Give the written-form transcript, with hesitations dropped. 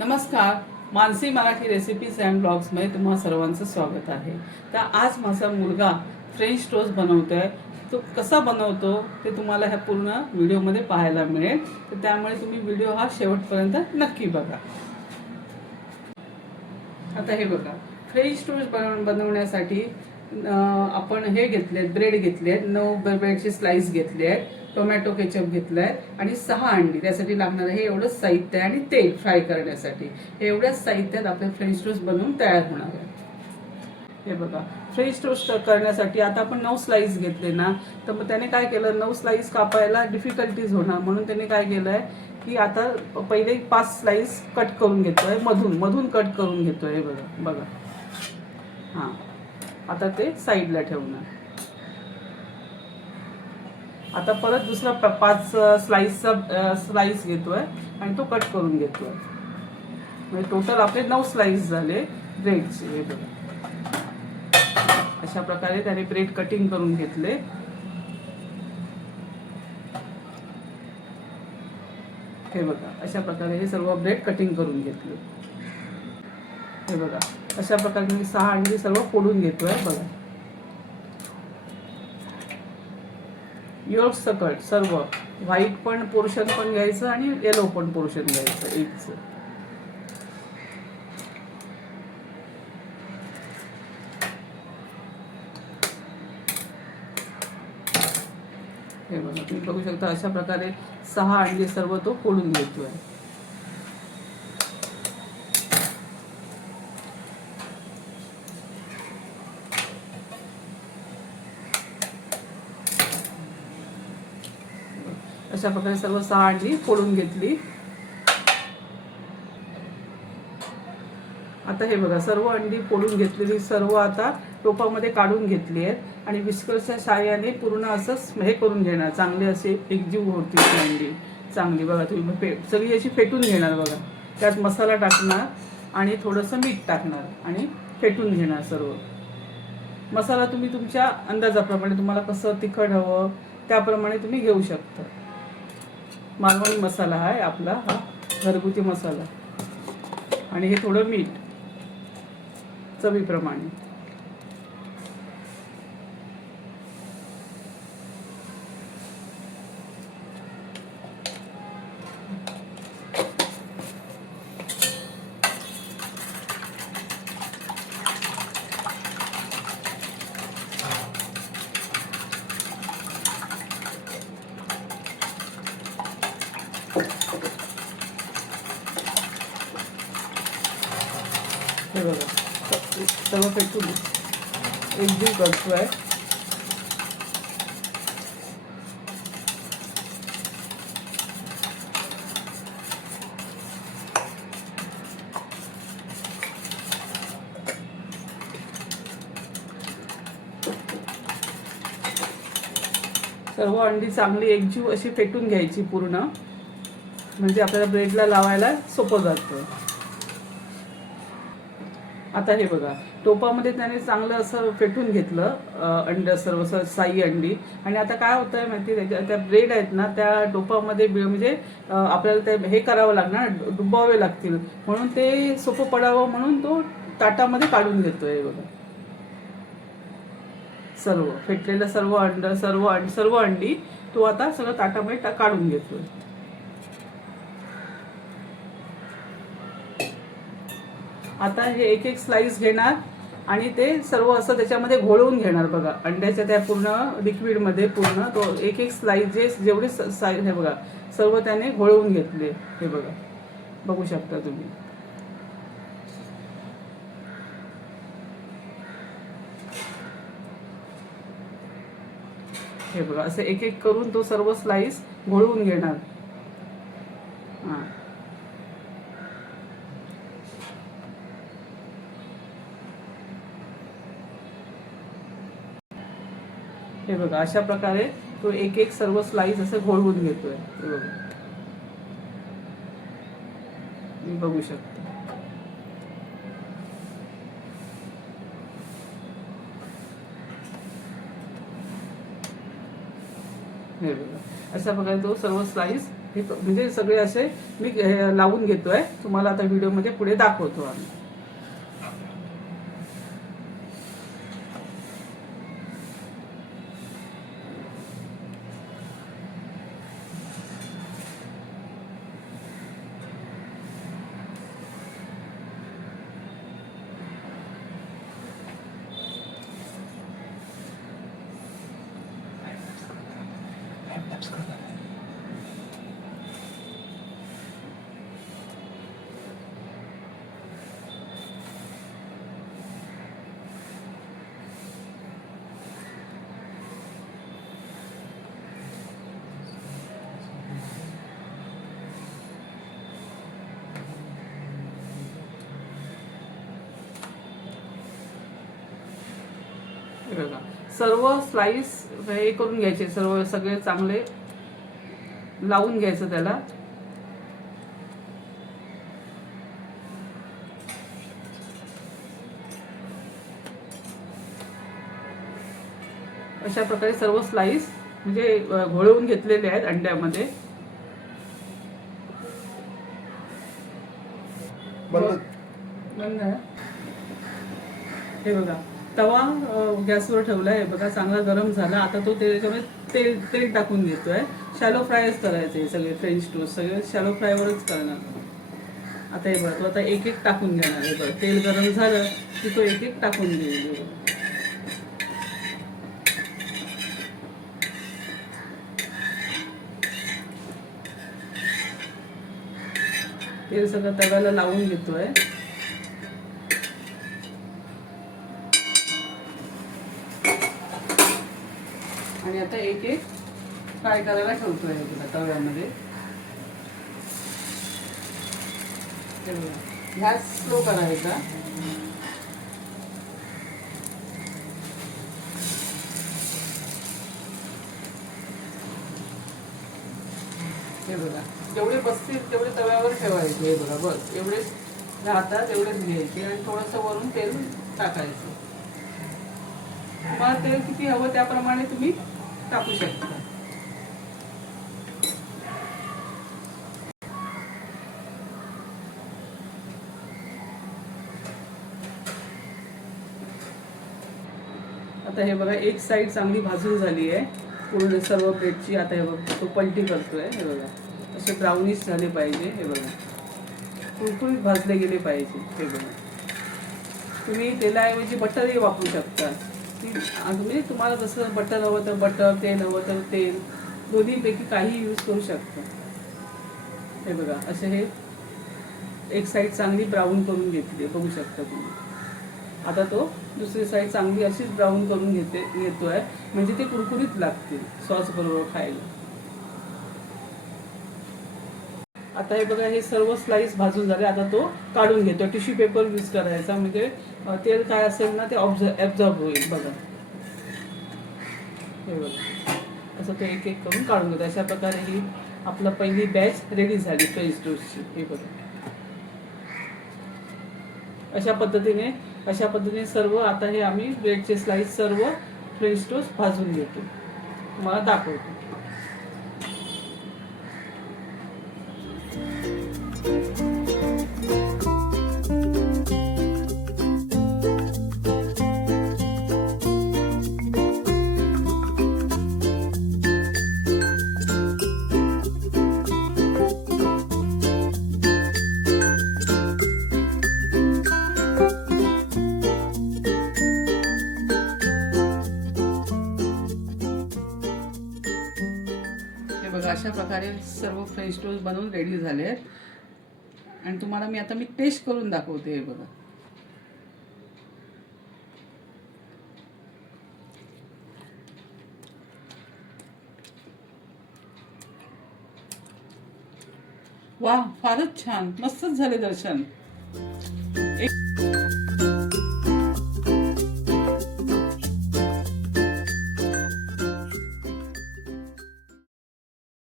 नमस्कार, Mansi Marathi recipes and ब्लॉग्समध्ये तुम्हा सर्वांचं स्वागत आहे। तर आज माझा मुलगा फ्रेंच टोस्ट बनवतोय। तो कसा बनवतो ते तुम्हाला ह्या पूर्ण व्हिडिओमध्ये पाहायला मिळेल, तर त्यामुळे तुम्ही व्हिडिओ हा शेवटपर्यंत नक्की बघा। आता हे बघा, फ्रेंच टोस्ट बनवण्यासाठी आपण हे घेतले, ब्रेड घेतले, 9 ब्रेडचे स्लाइस घेतले आहेत, टोमॅटो केचप घेतलाय आणि 6 अंडी। त्यासाठी लागणार हे एवढं साहित्य आहे आणि तेल फ्राय करण्यासाठी। हे एवढ्याच साहित्यात आपले फ्रेंच टोस्ट बनवून तयार होणार आहे। हे बघा, फ्रेंच टोस्ट करण्यासाठी आता आपण 9 स्लाइस घेतले ना, तर मग त्याने काय केलं, 9 स्लाइस कापायला डिफिकल्टीज होणार म्हणून त्याने काय केलंय की आता पहिले 5 स्लाइस कट करून घेतोय, मधून मधून कट करून घेतोय। हे बघा बघा, हां, आता ते साईडला ठेवणार। आता परत दुसरा 5 स्लाइस घेतोय आणि तो कट करून घेतोय। म्हणजे टोटल आपले 9 स्लाइस झाले ब्रेडचे। हे बघा, अशा प्रकारे त्याने ब्रेड कटिंग करून घेतले। हे बघा, अशा प्रकारे हे सर्व ब्रेड कटिंग करून घेतले। हे बघा, अशा प्रकारे मी 6 अंडी सर्व फोडून घेतोय। बघा, योक सकट सर्व, व्हाईट पण पोर्शन पण घ्यायचं आणि येलो पण पोर्शन घ्यायचं एकच। हे बघा, तुम्ही बघू शकता अशा प्रकारे 6 अंडी सर्व तो फोडून घेतोय। अशा प्रकारे सर्व 6 अंडी फोडून घेतली। आता हे बघा, सर्व अंडी फोडून घेतलेली सर्व आता टोपामध्ये काढून घेतली आहेत आणि विस्करच्या साहाय्याने पूर्ण असं हे करून घेणार, चांगले असे एकजीव होतील ती अंडी चांगली। बघा, तुम्ही सगळी अशी फेटून घेणार। बघा, त्यात मसाला टाकणार आणि थोडंसं मीठ टाकणार आणि फेटून घेणार सर्व मसाला। तुम्ही तुमच्या अंदाजाप्रमाणे तुम्हाला कसं तिखट हवं त्याप्रमाणे तुम्ही घेऊ शकता। मालवणी मसाला आहे आपला, हा घरगुती मसाला, आणि हे थोडं मीठ चवीप्रमाणे। हे बघा, सर्व फेटून एकजीव करतोय। सर्व अंडी चांगली एकजीव अशी फेटून घ्यायची पूर्ण, म्हणजे आपल्याला ब्रेडला लावायला सोपं जातं। आता हे बघा, टोपामध्ये त्याने चांगलं असं फेटून घेतलं अंड सर्व 6 अंडी। आणि आता काय होतं आहे माहिती, त्या ब्रेड आहेत ना त्या टोपामध्ये म्हणजे आपल्याला ते हे करावं लागणार, डुबवावे लागतील, म्हणून ते सोपं पडावं म्हणून तो ताटामध्ये काढून घेतोय। बघा, सर्व फेटलेलं सर्व अंडी तो आता सगळं ताटामध्ये काढून घेतोय। आता हे एक एक स्लाइस घेणार आणि ते सर्व असं त्याच्यामध्ये घोळवून घेणार। बघा, अंड्याच्या त्या पूर्ण लिक्विडमध्ये पूर्ण तो एक एक स्लाइस जेवढे हे बघा सर्व त्याने घोळवून घेतले। हे बघा, बघू शकता तुम्ही। हे बघा, असं एक एक करून तो सर्व स्लाइस घोळवून घेणार। हां, हे बघा, अशा प्रकारे तो एक एक सर्व स्लाइस असं घोळवून घेतोय। हे बघा, मी बघू शकतो। हे बघा, अशा प्रकारे तो सर्व स्लाइस हे म्हणजे सगळे असे मी लावून घेतोय. तुम्हाला आता व्हिडिओमध्ये पुढे दाखवतो आम्ही. बघा सर्व स्लाइस हे करून घ्यायचे, सगळे चांगले लावून घ्यायचं त्याला. अशा प्रकारे सर्व स्लाइस म्हणजे घोळवून घेतलेले आहेत अंड्यामध्ये. बंद आहे. हे बघा तवा गॅसवर ठेवला आहे बघा, चांगला गरम झाला. आता तो त्याच्यामध्ये तेल टाकून देतोय. शॅलो फ्रायच करायचे हे सगळे फ्रेंच टोस्ट, सगळे शॅलो फ्रायवरच करणार. आता हे बघा तो आता एक एक टाकून घेणार आहे बघा. तेल गरम झालं की तो एक एक टाकून देईल. तेल सगळं तव्याला लावून घेतोय. आणि आता एक एक फ्राय करायला ठेवतोय तव्यामध्ये. गॅस स्लो करायचा. हे बघा जेवढे बसतील तेवढे तव्यावर ठेवायचे. हे बघा बस एवढे राहतात एवढेच घ्यायचे आणि थोडंसं वरून तेल टाकायचं. तुम्हाला तेल किती हवं त्याप्रमाणे तुम्ही टाकू शकता. आता हे बघा एक साईड चांगली भाजून झाली आहे पूर्ण सर्व ब्रेडची. आता हे बघा तो पलटी करतोय. हे बघा असे ब्राउनिश झाले पाहिजे. हे बघा कुरकुरीत भाजले गेले पाहिजे. हे बघा तुम्ही तेलाऐवजी बटरही वापरू शकता. म्हणजे तुम्हाला जसं बटर हवं तर बटर, तेल हवं तर तेल, दोन्हीपैकी काही यूज करू शकता. हे बघा असे हे एक साईड चांगली ब्राऊन करून घेतली बघू शकता तुम्ही. आता तो दुसरी साईड चांगली अशीच ब्राऊन करून घेतोय म्हणजे ते कुरकुरीत लागतील सॉस बरोबर खायला. आता हे बघा हे सर्व स्लाइस भाजून झाले. आता तो काढून घेतो. टिश्यू पेपर यूज करायचा म्हणजे तेल काय असेल ना ते ॲब्झॉर्ब होईल. बघा हे बघा असं ते एक एक करून काढून घेतो. अशा प्रकारे ही आपला पहिली बॅच रेडी झाली फ्रेंच टोस्टची. हे बघा अशा पद्धतीने सर्व आता हे आम्ही ब्रेडचे स्लाइस सर्व फ्रेंच टोस्ट भाजून घेतो. तुम्हाला दाखवतो. बघा अशा प्रकारे सर्व फ्रेंच टोस्ट बनवून रेडी झाले आहेत. आणि तुम्हाला मी आता टेस्ट करून दाखवते. हे बघा वा फारच छान, मस्तच झाले दर्शन.